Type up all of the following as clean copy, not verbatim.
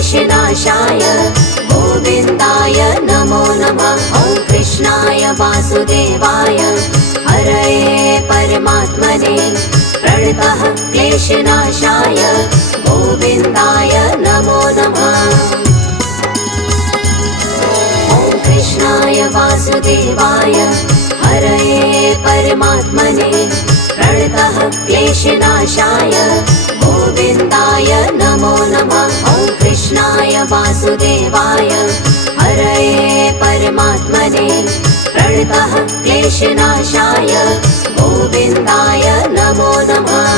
क्लेशनाशाय गोविन्दाय नमो नमः। ॐ कृष्णाय वासुदेवाय हरये परमात्मने प्रणतः क्लेशनाशाय गोविन्दाय नमो नमः। ॐ कृष्णाय वासुदेवाय हरये परमात्मने प्रणतः क्लेशनाशाय गोविन्दाय नमो नमः। ॐ कृष्णाय वासुदेवाय हरये परमात्मने प्रणतः क्लेशनाशाय गोविन्दाय नमो नमः।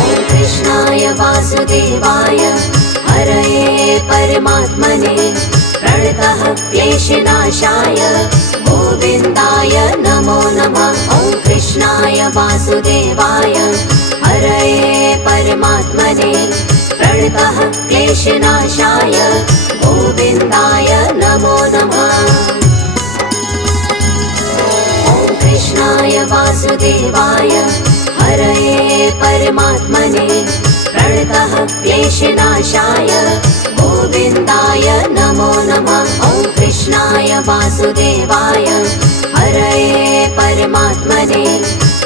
ॐ कृष्णाय वासुदेवाय हरये परमात्मने प्रणतः क्लेशनाशाय गोविन्दाय नमो नमः। ॐ कृष्णाय वासुदेवाय हरये परमात्मने प्रणतः क्लेशनाशाय गोविन्दाय नमो नमः। ॐ कृष्णाय वासुदेवाय हरये परमात्मने प्रणतः क्लेशनाशाय गोविन्दाय नमो नमः। ॐ कृष्णाय वासुदेवाय हरये परमात्मने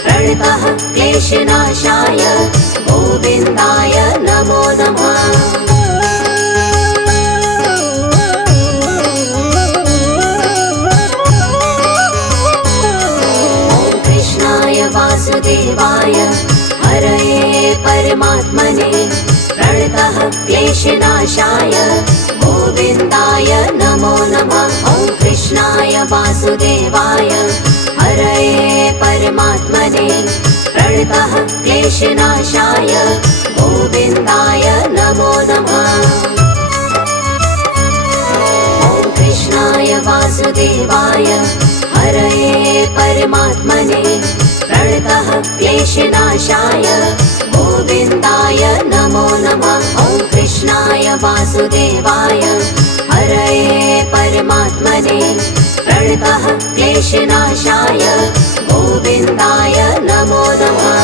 प्रणतः क्लेशनाशाय गोविन्दाय नमो नमः। ॐ कृष्णाय वासुदेवाय हरये परमात्मने प्रणतः क्लेशनाशाय गोविन्दाय नमो नमः। ॐ कृष्णाय वासुदेवाय हरये परमात्मने प्रणतः क्लेशनाशाय गोविन्दाय नमो नमः। ॐ कृष्णाय वासुदेवाय हरये परमात्मने प्रणतः क्लेशनाशाय गोविन्दाय नमो नमः। ॐ कृष्णाय वासुदेवाय हरये परमात्मने प्रणतः क्लेशनाशाय गोविन्दाय नमो नमः।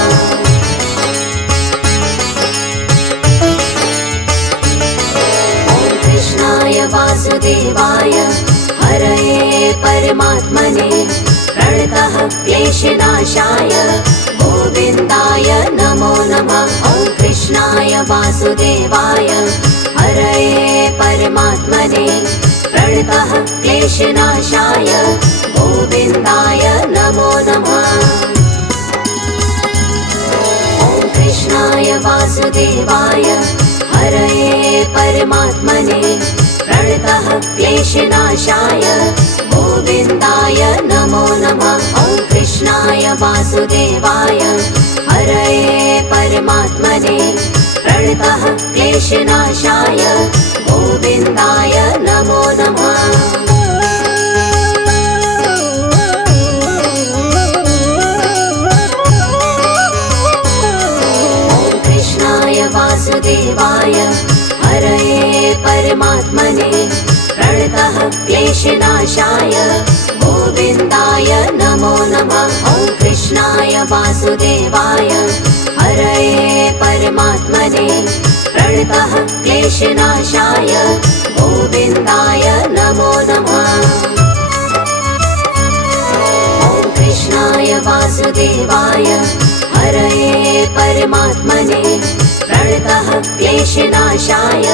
ॐ कृष्णाय वासुदेवाय हरये परमात्मने प्रणतः क्लेशनाशाय गोविन्दाय नमो नमः। ॐ कृष्णाय वासुदेवाय हरये परमात्मने प्रणतः क्लेशनाशाय गोविन्दाय नमो नमः। ॐ कृष्णाय वासुदेवाय हरये परमात्मने प्रणतः क्लेशनाशाय गोविन्दाय नमो नमः। ॐ कृष्णाय वासुदेवाय हरये परमात्मने प्रणतः क्लेशनाशाय गोविन्दाय नमो नमः। ॐ कृष्णाय वासुदेवाय हरये परमात्मने प्रणतः क्लेशनाशाय गोविन्दाय नमो नमः। ॐ कृष्णाय वासुदेवाय हरये परमात्मने प्रणतः क्लेशनाशाय गोविन्दाय नमो नमः। ॐ कृष्णाय वासुदेवाय हरये परमात्मने प्रणतः क्लेशनाशाय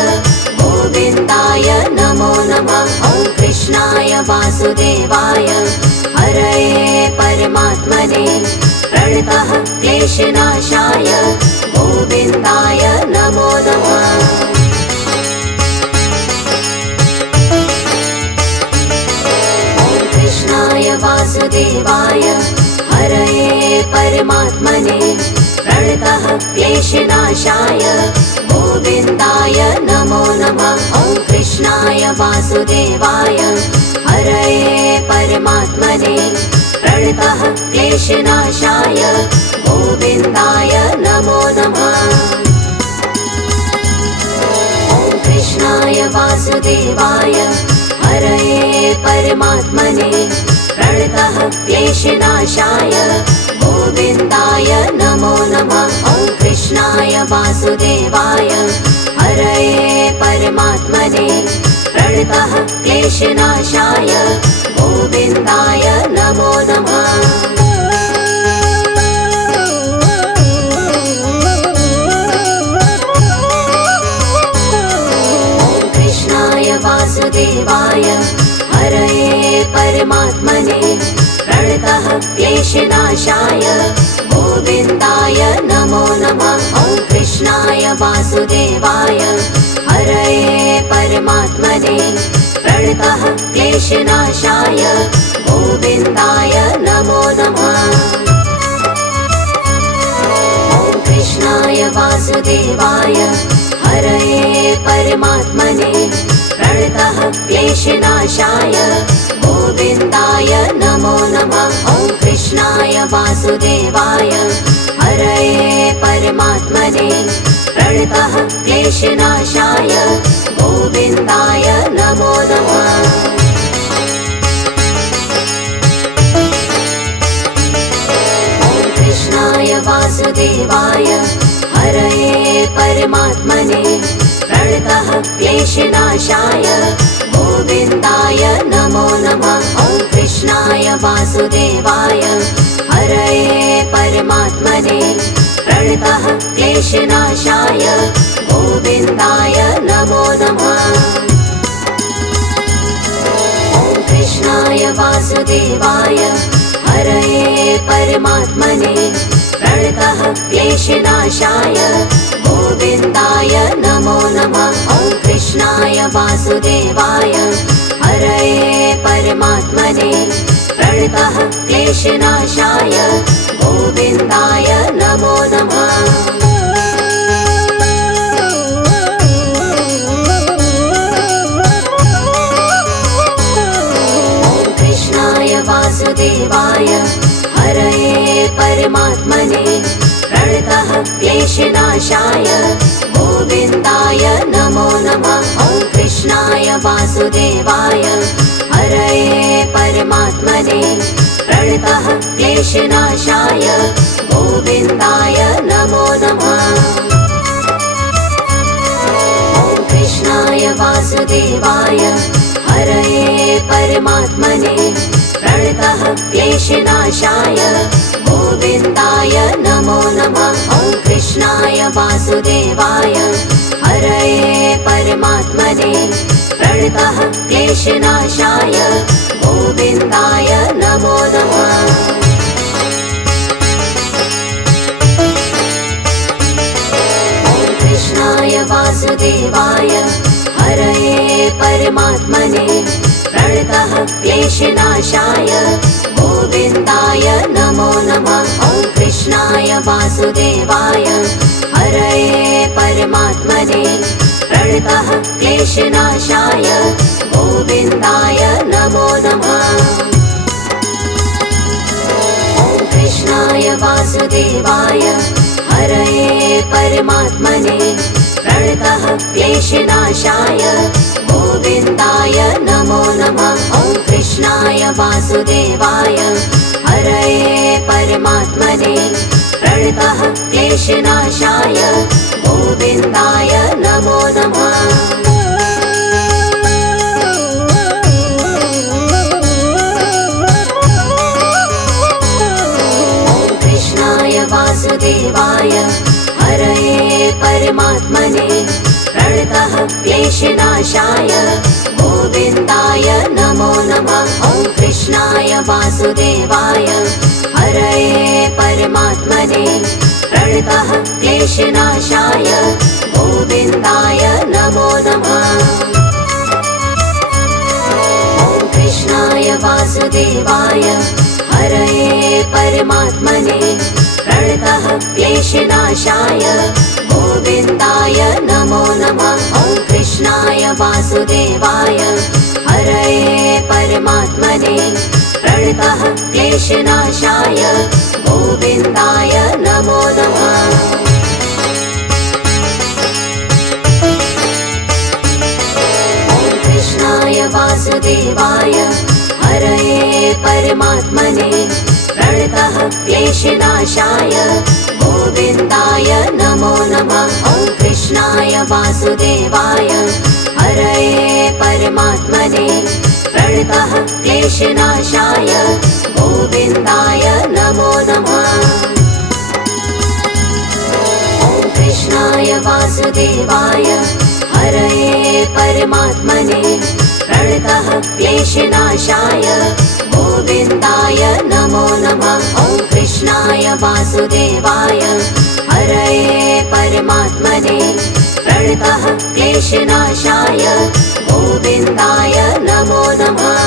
गोविन्दाय नमो नमः। ॐ कृष्णाय वासुदेवाय हरये परमात्मने प्रणतः क्लेशनाशाय गोविन्दाय नमो नमः। ॐ कृष्णाय वासुदेवाय हरये परमात्मने प्रणतः क्लेशनाशाय गोविन्दाय नमो नमः। ॐ कृष्णाय वासुदेवाय हरये परमात्मने प्रणतः क्लेशनाशाय गोविन्दाय नमो नमः। ॐ कृष्णाय वासुदेवाय हरये परमात्मने प्रणतः क्लेशनाशाय गोविन्दाय नमो नमः। वासुदेवाय हरये परमात्मने प्रणतः क्लेशनाशाय गोविन्दाय नमो नमः। वासुदेवाय हरये परमात्मने प्रणतः क्लेशनाशाय गोविन्दाय नमो नमः। ॐ कृष्णाय वासुदेवाय हरये परमात्मने प्रणतः क्लेशनाशाय गोविन्दाय नमो नमः। ॐ कृष्णाय वासुदेवाय हरये परमात्मने प्रणतः क्लेशनाशाय गोविन्दाय नमो नमः। ॐ कृष्णाय वासुदेवाय हरये परमात्मने प्रणतः क्लेशनाशाय गोविन्दाय नमो नमः। ॐ कृष्णाय वासुदेवाय हरये परमात्मने प्रणतः क्लेशनाशाय गोविन्दाय नमो नमः। ॐ कृष्णाय वासुदेवाय हरये परमात्मने प्रणतः क्लेशनाशाय गोविन्दाय नमो नमः। ॐ कृष्णाय वासुदेवाय हरये परमात्मने प्रणतः क्लेशनाशाय गोविन्दाय नमो नमः। ॐ कृष्णाय वासुदेवाय हरये परमात्मने प्रणतः क्लेशनाशाय गोविन्दाय नमो नमः। ॐ कृष्णाय वासुदेवाय हरये परमात्मने प्रणतः क्लेशनाशाय गोविन्दाय नमो नमः। ॐ कृष्णाय वासुदेवाय हरये परमात्मने प्रणतः क्लेशनाशाय गोविन्दाय नमो नमः। ॐ कृष्णाय वासुदेवाय हरये परमात्मने प्रणतः क्लेशनाशाय गोविन्दाय नमो नमः। ॐ कृष्णाय वासुदेवाय हरये परमात्मने प्रणतः क्लेशनाशाय गोविन्दाय नमो नमः। ॐ कृष्णाय वासुदेवाय हरये परमात्मने प्रणतः क्लेशनाशाय गोविन्दाय नमो नमः। ॐ कृष्णाय वासुदेवाय हरये परमात्मने प्रणतः क्लेशनाशाय गोविन्दाय नमो नमः। ॐ कृष्णाय वासुदेवाय हरये परमात्मने प्रणतः क्लेशनाशाय गोविन्दाय नमो नमः। ॐ कृष्णाय वासुदेवाय हरये परमात्मने प्रणतः क्लेशनाशाय गोविन्दाय नमो नमः। ॐ कृष्णाय वासुदेवाय हरये परमात्मने प्रणतः क्लेशनाशाय गोविन्दाय नमो नमः। ॐ कृष्णाय वासुदेवाय हरये परमात्मने प्रणतः क्लेशनाशाय गोविन्दाय नमो नमः। ॐ कृष्णाय वासुदेवाय हरये परमात्मने प्रणतः क्लेशनाशाय गोविन्दाय नमो नमः। ॐ कृष्णाय वासुदेवाय हरये परमात्मने प्रणतः क्लेशनाशाय गोविन्दाय नमो नमः। ॐ कृष्णाय वासुदेवाय हरये परमात्मने प्रणतः क्लेशनाशाय गोविन्दाय नमो नमः। ॐ वासुदेवाय हरये परमात्मने प्रणतः क्लेशनाशाय गोविन्दाय नमो नमः। ॐ कृष्णाय वासुदेवाय हरये परमात्मने प्रणतः क्लेशनाशाय गोविन्दाय नमो नमः। ॐ कृष्णाय वासुदेवाय हरये परमात्मने प्रणतः क्लेशनाशाय गोविन्दाय नमो नमः।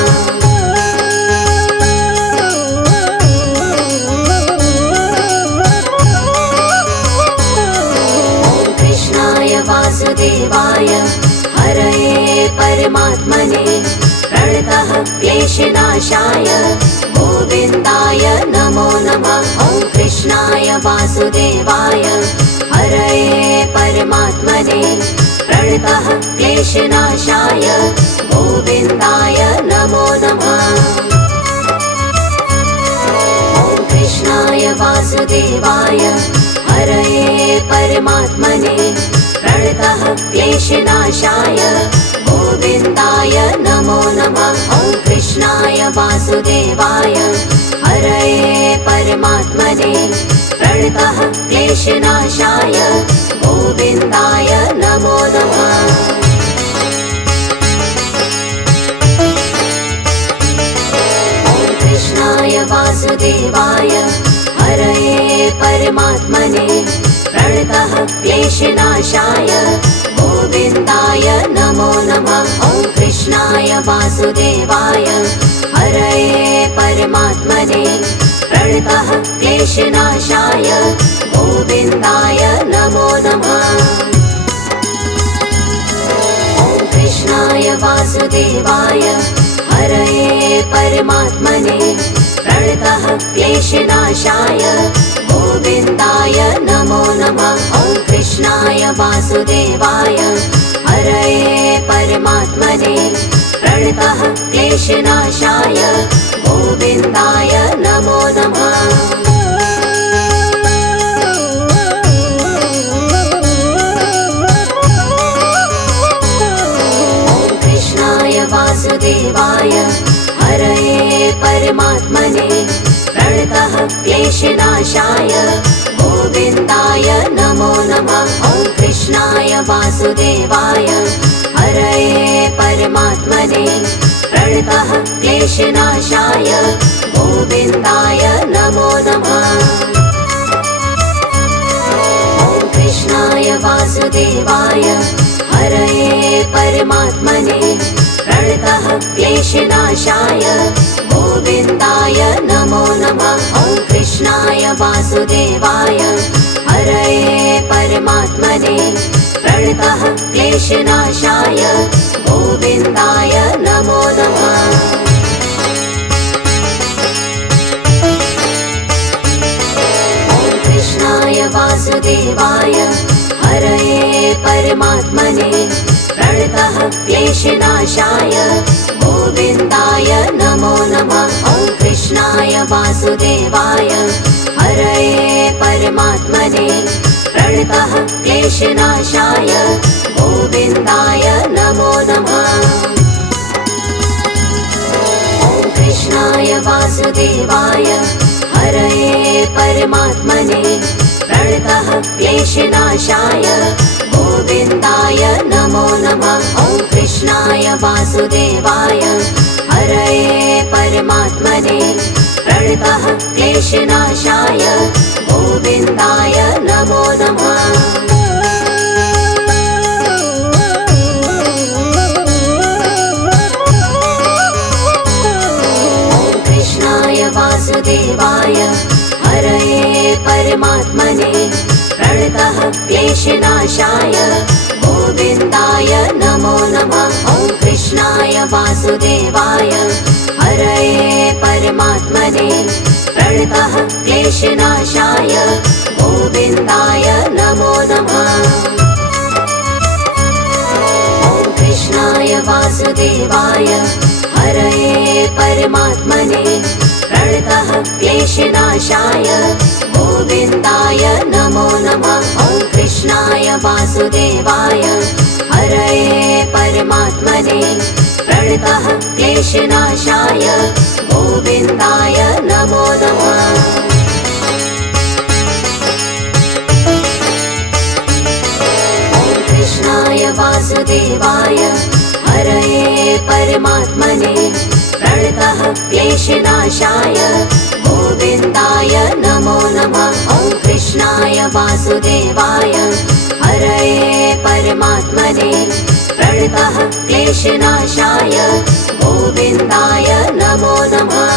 ॐ कृष्णाय वासुदेवाय हरये परमात्मने प्रणतः क्लेशनाशाय गोविन्दाय नमो नमः। ॐ कृष्णाय वासुदेवाय हरये परमात्मने प्रणतः क्लेशनाशाय गोविन्दाय नमो नमः। ॐ कृष्णाय वासुदेवाय हरये परमात्मने प्रणतः क्लेशनाशाय गोविन्दाय नमो नमः। ॐ कृष्णाय वासुदेवाय हरये परमात्मने प्रणतः क्लेशनाशाय गोविन्दाय नमो नमः। ॐ कृष्णाय वासुदेवाय हरये परमात्मने प्रणतः क्लेशनाशाय गोविन्दाय नमो नमः। ॐ कृष्णाय वासुदेवाय हरये परमात्मने प्रणतः क्लेशनाशाय गोविन्दाय नमो नमः। ॐ कृष्णाय वासुदेवाय हरये परमात्मने प्रणतः क्लेशनाशाय गोविन्दाय नमो नमः। ॐ कृष्णाय वासुदेवाय हरये परमात्मने प्रणतः क्लेशनाशाय गोविन्दाय नमो नमः। ॐ कृष्णाय वासुदेवाय हरये परमात्मने प्रणतः क्लेशनाशाय गोविन्दाय नमो नमः। ॐ कृष्णाय वासुदेवाय हरये परमात्मने प्रणतः क्लेशनाशाय गोविन्दाय नमो नमः। ॐ कृष्णाय वासुदेवाय हरये परमात्मने प्रणतः क्लेशनाशाय गोविन्दाय नमो नमः। ॐ कृष्णाय वासुदेवाय हरये परमात्मने प्रणतः क्लेशनाशाय गोविन्दाय नमो नमः। ॐ कृष्णाय वासुदेवाय हरये परमात्मने प्रणतः क्लेशनाशाय गोविन्दाय नमो नमः। ॐ कृष्णाय वासुदेवाय हरये परमात्मने प्रणतः क्लेशनाशाय गोविन्दाय नमो नमः। ॐ कृष्णाय वासुदेवाय हरये परमात्मने प्रणतः क्लेशनाशाय गोविन्दाय नमो नमः। ॐ कृष्णाय वासुदेवाय हरये परमात्मने प्रणतः क्लेशनाशाय गोविन्दाय नमो नमः। ॐ कृष्णाय वासुदेवाय हरये परमात्मने प्रणतः क्लेशनाशाय गोविन्दाय नमो नमः। ॐ कृष्णाय वासुदेवाय हरये परमात्मने प्रणतः क्लेशनाशाय गोविन्दाय नमो नमः। ॐ कृष्णाय वासुदेवाय हरये परमात्मने प्रणतः क्लेशनाशाय गोविन्दाय नमो नमः। ॐ कृष्णाय वासुदेवाय वासुदेवाय हरये परमात्मने प्रणतः क्लेशनाशाय गोविन्दाय नमो नमः। कृष्णाय वासुदेवाय हरये परमात्मने प्रणतः क्लेशनाशाय गोविन्दाय नमो नमः। ॐ कृष्णाय वासुदेवाय हरये परमात्मने प्रणतः क्लेशनाशाय गोविन्दाय नमो नमः।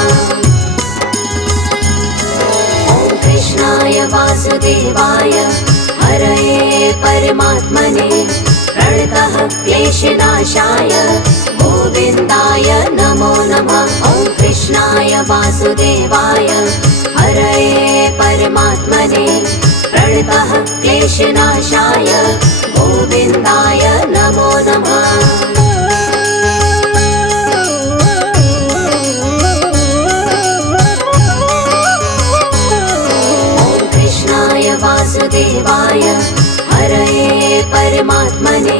ॐ कृष्णाय वासुदेवाय हरये परमात्मने प्रणतः क्लेशनाशाय गोविन्दाय नमो नमः। ॐ कृष्णाय वासुदेवाय हरये परमात्मने प्रणतः क्लेशनाशाय गोविन्दाय नमो नमः। वासुदेवाय हरये परमात्मने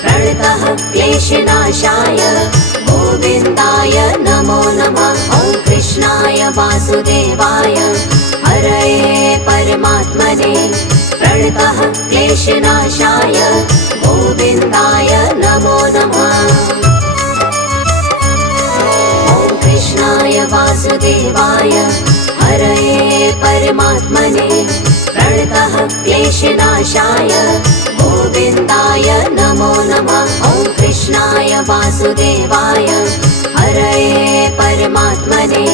प्रणतः क्लेशनाशाय गोविन्दाय नमो नमः। ॐ कृष्णाय वासुदेवाय हरये परमात्मने प्रणतः क्लेशनाशाय गोविन्दाय नमो नमः। ॐ कृष्णाय वासुदेवाय हरये परमात्मने प्रणतः क्लेशनाशाय गोविन्दाय नमो नमः। ॐ कृष्णाय वासुदेवाय हरये परमात्मने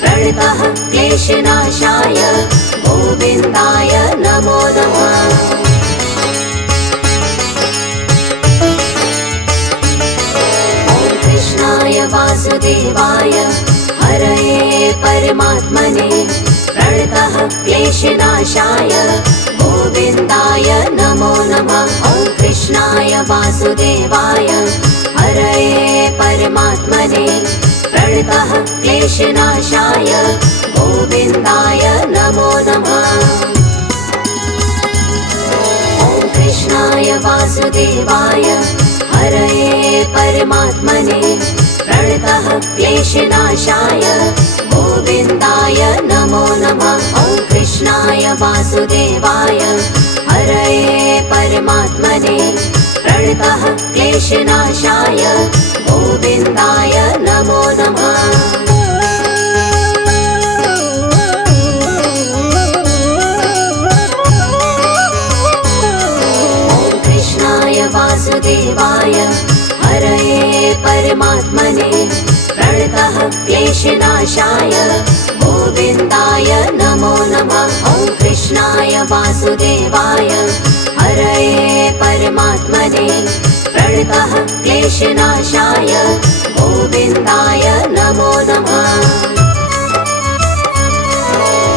प्रणतः क्लेशनाशाय गोविन्दाय नमो नमः। ॐ कृष्णाय वासुदेवाय हरये परमात्मने प्रणतः क्लेशनाशाय गोविन्दाय नमो नमः। ॐ कृष्णाय वासुदेवाय हरये परमात्मने प्रणतः क्लेशनाशाय गोविन्दाय नमो नमः। ॐ कृष्णाय वासुदेवाय हरये परमात्मने प्रणतः क्लेशनाशाय गोविन्दाय नमो नमः। ॐ कृष्णाय वासुदेवाय हरये परमात्मने प्रणतः क्लेशनाशाय गोविन्दाय नमो नमः। ॐ कृष्णाय वासुदेवाय हरये परमात्मने प्रणतः क्लेशनाशाय गोविन्दाय नमो नमः। ॐ कृष्णाय वासुदेवाय हरये परमात्मने प्रणतः क्लेशनाशाय गोविन्दाय नमो नमः।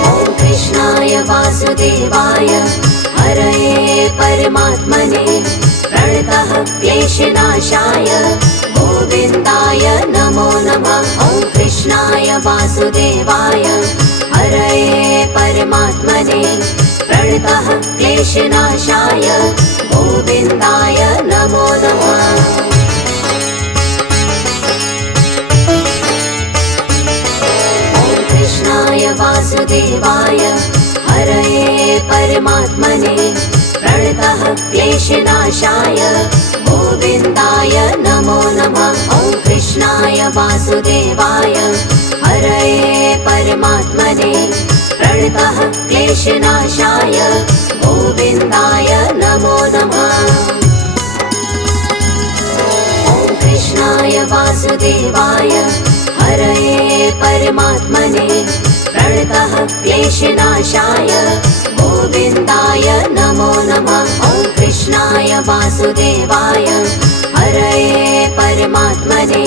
ॐ कृष्णाय वासुदेवाय हरये परमात्मने प्रणतः क्लेशनाशाय गोविन्दाय नमो नमः। ॐ कृष्णाय वासुदेवाय हरये परमात्मने प्रणतः क्लेशनाशाय गोविन्दाय नमो नमः। ॐ कृष्णाय वासुदेवाय हरये परमात्मने प्रणतः क्लेशनाशाय गोविन्दाय नमो नमः। ॐ कृष्णाय वासुदेवाय हरये परमात्मने प्रणतः क्लेशनाशाय गोविन्दाय नमो नमः। ॐ कृष्णाय वासुदेवाय हरये परमात्मने प्रणतः क्लेशनाशाय गोविन्दाय नमो नमः। ॐ कृष्णाय वासुदेवाय हरये परमात्मने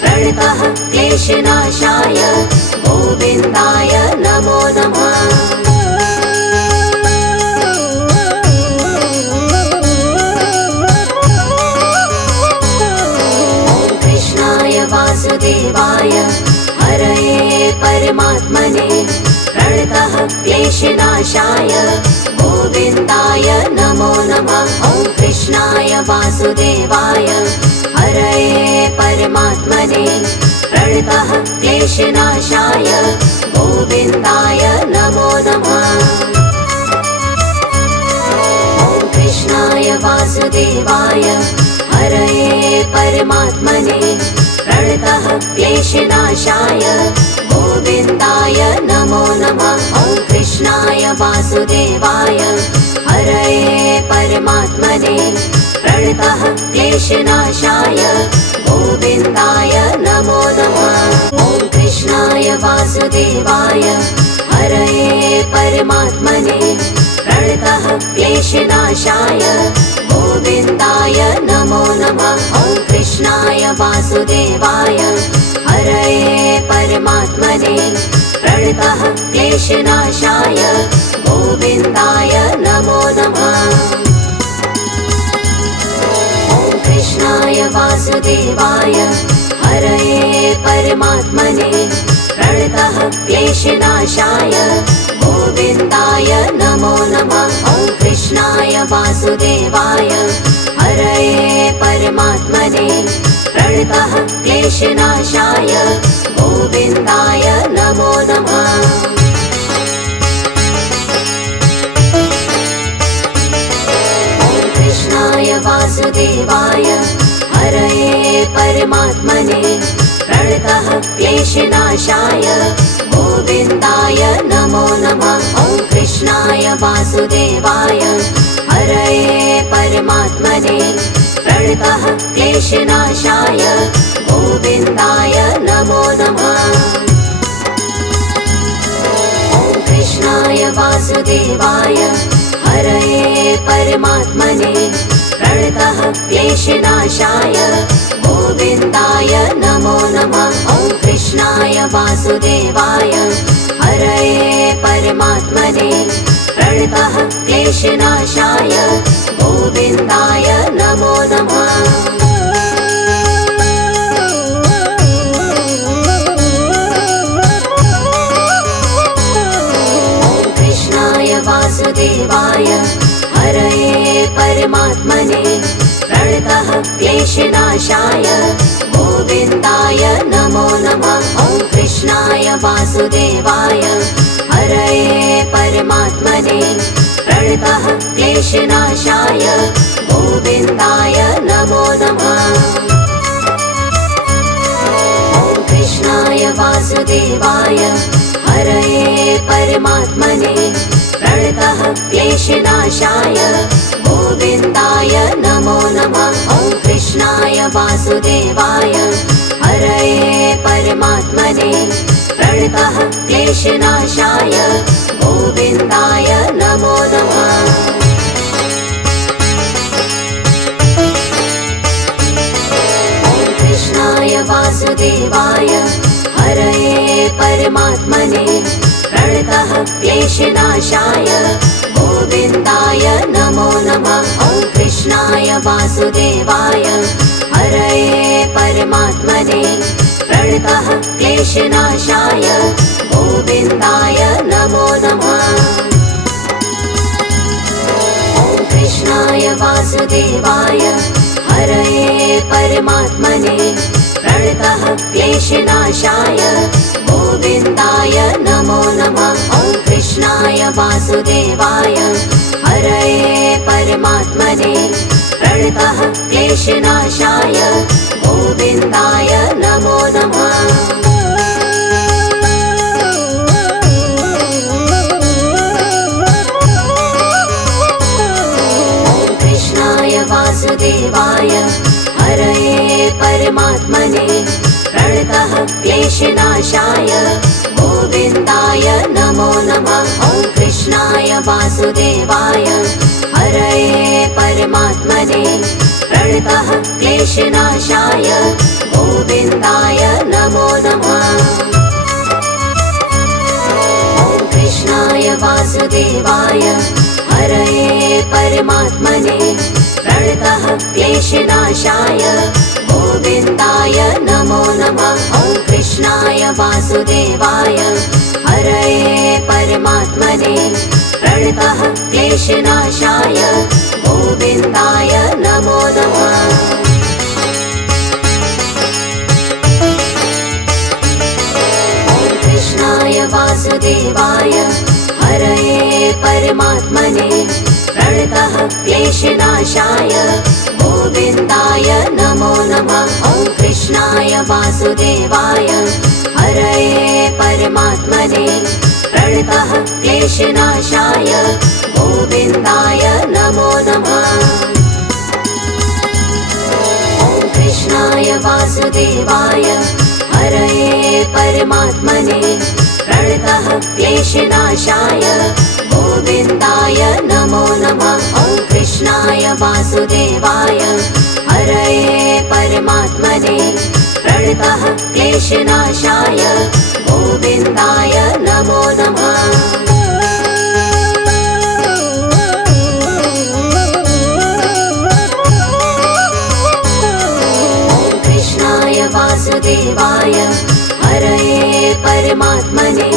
प्रणतः क्लेशनाशाय गोविन्दाय नमो नमः। ॐ कृष्णाय वासुदेवाय हरये परमात्मने प्रणतः क्लेशनाशाय गोविन्दाय नमो नमः। कृष्णाय वासुदेवाय हरये परमात्मने प्रणतः क्लेशनाशाय गोविन्दाय नमो नमः। ॐ कृष्णाय वासुदेवाय हरये परमात्मने प्रणतः क्लेशनाशाय गोविन्दाय नमो नमः। ॐ कृष्णाय वासुदेवाय हरये परमात्मने प्रणतः क्लेशनाशाय गोविन्दाय नमो नमः। ॐ कृष्णाय वासुदेवाय हरये परमात्मने प्रणतः क्लेशनाशाय गोविन्दाय नमो नमः। ॐ कृष्णाय वासुदेवाय हरये परमात्मने प्रणतः क्लेशनाशाय गोविन्दाय नमो नमः। ॐ कृष्णाय वासुदेवाय हरये परमात्मने प्रणतः क्लेशनाशाय गोविन्दाय नमो नमः। ॐ कृष्णाय वासुदेवाय हरये परमात्मने प्रणतः क्लेशनाशाय गोविन्दाय नमो नमः। ॐ कृष्णाय वासुदेवाय हरये परमात्मने प्रणतः क्लेशनाशाय गोविन्दाय नमो नमः। ॐ कृष्णाय वासुदेवाय हरये परमात्मने प्रणतः क्लेशनाशाय गोविन्दाय नमो नमः। ॐ कृष्णाय वासुदेवाय हरये परमात्मने प्रणतः क्लेशनाशाय गोविन्दाय नमो नमः। ॐ कृष्णाय वासुदेवाय हरये परमात्मने प्रणतः क्लेशनाशाय गोविन्दाय नमो नमः। ॐ कृष्णाय वासुदेवाय हरये परमात्मने प्रणतः क्लेशनाशाय गोविन्दाय नमो नमः। ॐ कृष्णाय वासुदेवाय हरये परमात्मने प्रणतः क्लेशनाशाय गोविन्दाय नमो नमः। ॐ कृष्णाय वासुदेवाय हरये परमात्मने प्रणतः क्लेशनाशाय गोविन्दाय नमो नमः। ॐ कृष्णाय वासुदेवाय हरये परमात्मने प्रणतः क्लेशनाशाय गोविन्दाय नमो नमः। ॐ कृष्णाय वासुदेवाय हरये परमात्मने प्रणतः क्लेशनाशाय गोविन्दाय नमो नमः। ॐ कृष्णाय वासुदेवाय हरये परमात्मने प्रणतः क्लेशनाशाय गोविन्दाय नमो नमः। ॐ कृष्णाय वासुदेवाय हरये परमात्मने प्रणतः क्लेशनाशाय गोविन्दाय नमो नमः। ॐ कृष्णाय वासुदेवाय हरये परमात्मने प्रणतः क्लेशनाशाय गोविन्दाय नमो नमः। ॐ कृष्णाय वासुदेवाय हरये परमात्मने प्रणतः क्लेशनाशाय गोविन्दाय नमो नमः। ॐ कृष्णाय वासुदेवाय हरये परमात्मने प्रणतः क्लेशनाशाय गोविन्दाय नमो नमः। ॐ कृष्णाय वासुदेवाय हरये परमात्मने प्रणतः क्लेशनाशाय गोविन्दाय नमो नमः। ॐ कृष्णाय वासुदेवाय हरये परमात्मने प्रणतः क्लेशनाशाय गोविन्दाय गोविन्दाय नमो नमः। ॐ कृष्णाय वासुदेवाय हरये परमात्मने प्रणतः क्लेशनाशाय गोविन्दाय नमो नमः। ॐ कृष्णाय वासुदेवाय हरये परमात्मने प्रणतः क्लेशनाशाय गोविन्दाय नमो नमः। ॐ कृष्णाय वासुदेवाय हरये परमात्मने प्रणतः क्लेशनाशाय गोविन्दाय नमो नमः। ॐ कृष्णाय वासुदेवाय हरये परमात्मने प्रणतः क्लेशनाशाय गोविन्दाय नमो नमः। ॐ कृष्णाय वासुदेवाय हरये परमात्मने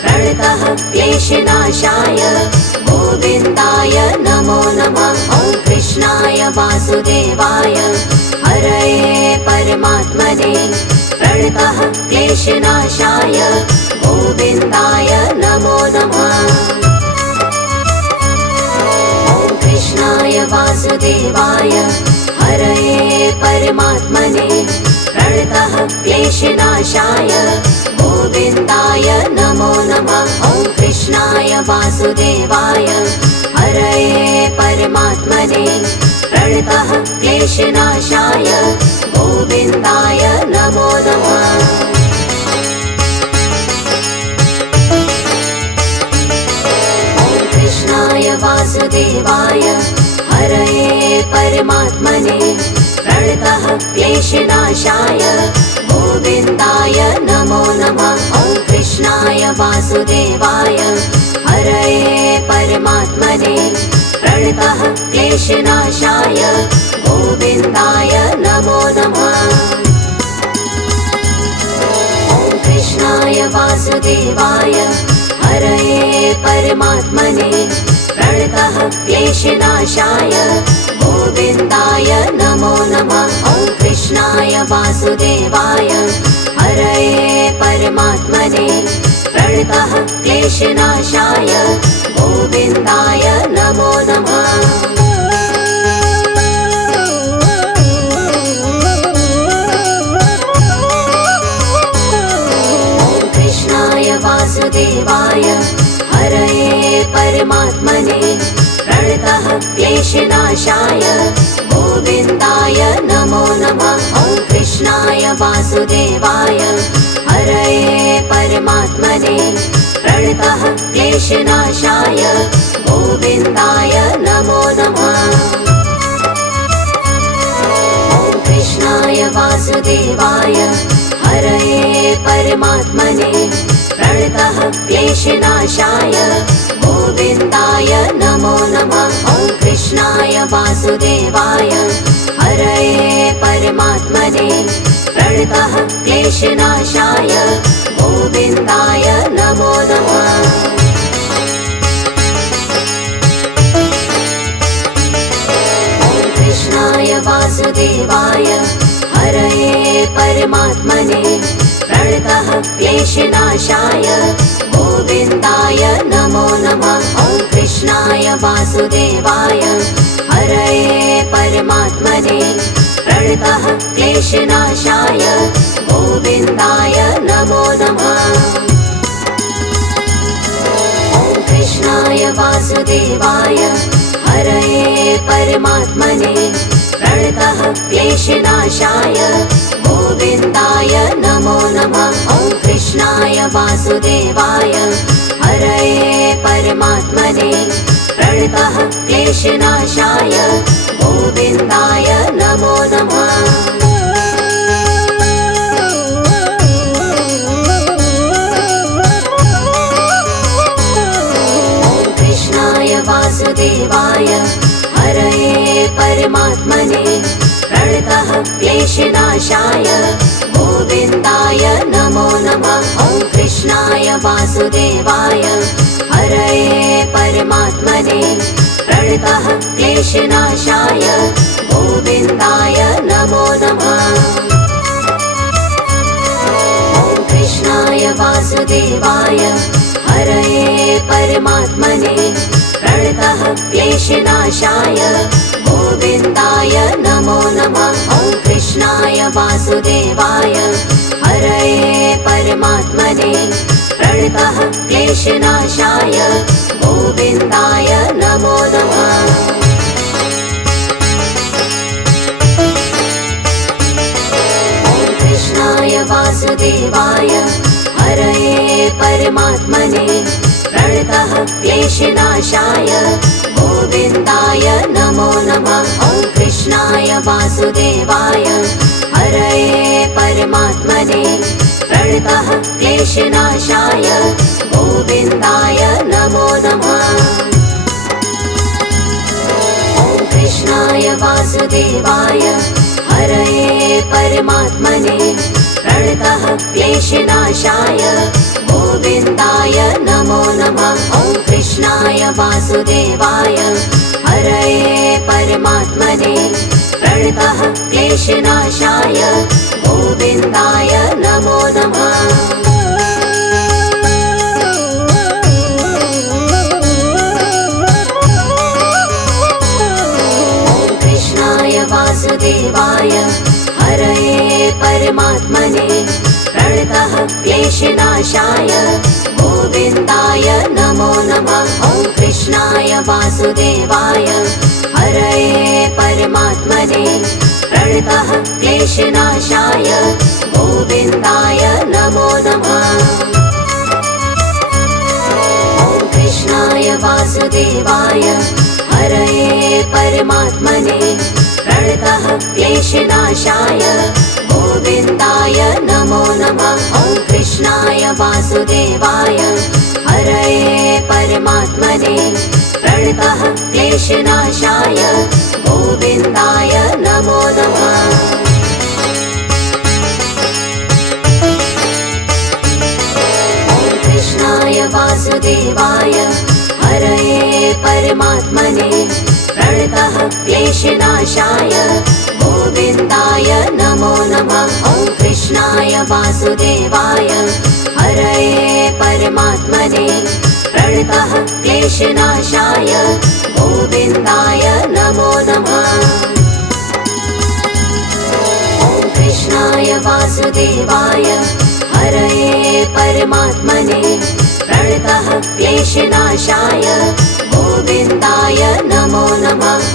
प्रणतः क्लेशनाशाय गोविन्दाय नमो नमः। ॐ कृष्णाय वासुदेवाय हरये परमात्मने प्रणतः क्लेशनाशाय गोविन्दाय नमो नमः। ॐ कृष्णाय वासुदेवाय हरये परमात्मने प्रणतः क्लेशनाशाय गोविन्दाय नमो नमः। ॐ कृष्णाय वासुदेवाय हरये परमात्मने प्रणतः क्लेशनाशाय गोविन्दाय नमो नमः। ॐ कृष्णाय वासुदेवाय हरये परमात्मने प्रणतः क्लेशनाशाय गोविन्दाय नमो नमः। ॐ कृष्णाय वासुदेवाय हरये परमात्मने प्रणतः क्लेशनाशाय गोविन्दाय नमो नमः। ॐ कृष्णाय वासुदेवाय हरये परमात्मने प्रणतः क्लेशनाशाय गोविन्दाय नमो नमः। ॐ कृष्णाय वासुदेवाय हरये परमात्मने प्रणतः क्लेशनाशाय गोविन्दाय नमो नमः। ॐ कृष्णाय वासुदेवाय हरये परमात्मने प्रणतः क्लेशनाशाय गोविन्दाय नमो नमः। ॐ कृष्णाय वासुदेवाय हरये परमात्मने प्रणतः क्लेशनाशाय गोविन्दाय नमो नमः। ॐ कृष्णाय वासुदेवाय हरये परमात्मने प्रणतः क्लेशनाशाय गोविन्दाय नमो नमः। ॐ कृष्णाय वासुदेवाय हरये परमात्मने प्रणतः क्लेशनाशाय गोविन्दाय नमो नमः। ॐ कृष्णाय वासुदेवाय हरये परमात्मने प्रणतः क्लेशनाशाय गोविन्दाय नमो नमः। ॐ कृष्णाय वासुदेवाय हरये परमात्मने प्रणतः क्लेशनाशाय गोविन्दाय नमो नमः। ॐ कृष्णाय वासुदेवाय हरये परमात्मने प्रणतः क्लेशनाशाय गोविन्दाय नमो नमः। ॐ कृष्णाय वासुदेवाय हरये परमात्मने प्रणतः क्लेशनाशाय गोविन्दाय नमो नमः। ॐ कृष्णाय वासुदेवाय हरये परमात्मने प्रणतः क्लेशनाशाय गोविन्दाय नमो नमः। ॐ कृष्णाय वासुदेवाय हरये परमात्मने प्रणतः क्लेशनाशाय गोविन्दाय नमो नमः। ॐ कृष्णाय वासुदेवाय हरये परमात्मने प्रणतः क्लेशनाशाय गोविन्दाय नमो नमः। ॐ कृष्णाय वासुदेवाय हरये परमात्मने प्रणतः क्लेशनाशाय गोविन्दाय नमो नमः। ॐ कृष्णाय वासुदेवाय हरये परमात्मने प्रणतः क्लेशनाशाय गोविन्दाय नमो नमः। ॐ कृष्णाय वासुदेवाय हरये परमात्मने प्रणतः क्लेशनाशाय गोविन्दाय नमो नमः। ॐ कृष्णाय वासुदेवाय हरये परमात्मने प्रणतः क्लेशनाशाय गोविन्दाय नमो नमः। ॐ कृष्णाय वासुदेवाय हरये परमात्मने प्रणतः क्लेशनाशाय गोविन्दाय नमो नमः। ॐ कृष्णाय वासुदेवाय हरये परमात्मने प्रणतः क्लेशनाशाय गोविन्दाय नमो नमः। ॐ कृष्णाय वासुदेवाय हरये परमात्मने प्रणतः क्लेशनाशाय गोविन्दाय नमो नमः। ॐ कृष्णाय वासुदेवाय हरये परमात्मने प्रणतः क्लेशनाशाय गोविन्दाय नमो नमः। ॐ कृष्णाय वासुदेवाय हरये परमात्मने प्रणतः क्लेशनाशाय गोविन्दाय नमो नमः। ॐ कृष्णाय वासुदेवाय हरये परमात्मने प्रणतः क्लेशनाशाय गोविन्दाय नमो नमः। ॐ कृष्णाय वासुदेवाय हरये परमात्मने प्रणतः क्लेशनाशाय गोविन्दाय नमो नमः। ॐ कृष्णाय वासुदेवाय हरये परमात्मने प्रणतः क्लेशनाशाय गोविन्दाय नमो नमः।